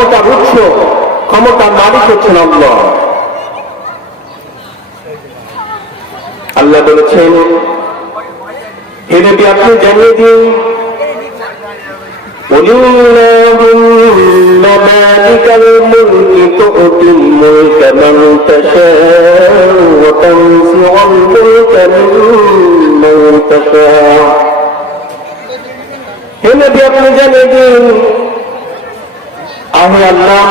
ক্ষমতার উৎস, ক্ষমতার মালিক হচ্ছেন আল্লাহ। আল্লাহ বলেছেন, হে নবী আপনি জানিয়ে দিন, قل اللهم مالك الملك تؤتي الملك من تشاء وتنزع الملك ممن تشاء। হে নবী আপনি জানিয়ে দিন, আহে আল্লাহ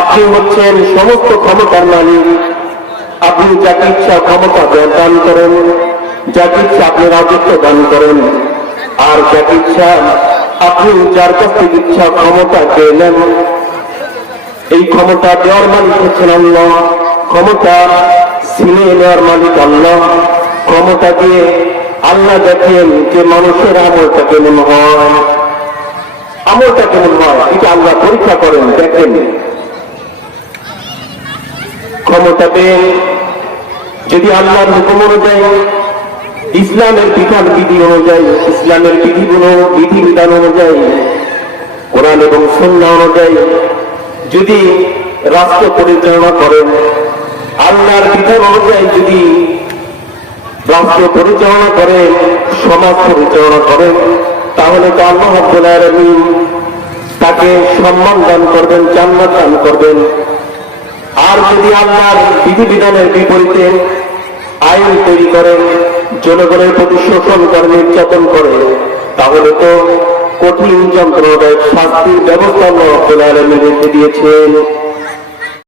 আপনি হচ্ছেন সমস্ত ক্ষমতার মালিক। আপনি যাকে ইচ্ছা ক্ষমতা দান করেন, যাকে ইচ্ছা আপনি রাজত্ব দান করেন, আর যাকে ইচ্ছা আপনি যার কাছ থেকে ইচ্ছা ক্ষমতা পেলেন। এই ক্ষমতা দেওয়ার মালিক হচ্ছেন আল্লাহ, ক্ষমতা ছিনিয়ে নেওয়ার মালিক আল্লাহ। ক্ষমতা দিয়ে আল্লাহ দেখেন যে মানুষের আমলটা কেমন হয়, আমলটা কেমন হয় এটা আল্লাহ পরীক্ষা করেন, দেখেন। ক্ষমতা পেয়ে যদি আল্লাহর হুকুম অনুযায়ী, ইসলামের বিধান বিধি অনুযায়ী, ইসলামের বিধি বিধান অনুযায়ী, কোরআন এবং সুন্নাহ অনুযায়ী যদি রাষ্ট্র পরিচালনা করেন, আল্লাহর বিধান অনুযায়ী যদি রাষ্ট্র পরিচালনা করেন, সমাজ পরিচালনা করেন, তাহলে তো আল্লাহ রাব্বুল আলামিন তাকে সম্মান দান করবেন, জান্নাত দান করবেন। আর যদি আল্লাহর বিধিবিধানের বিপরীতে আইন তৈরি করেন, জনগণের প্রতি শোষণ করে, নির্যাতন করে, তাহলে তো কঠিন যন্ত্রণাদায়ক শাস্তির ব্যবস্থা আল্লাহ রাব্বুল আলামিন রেখে দিয়েছেন।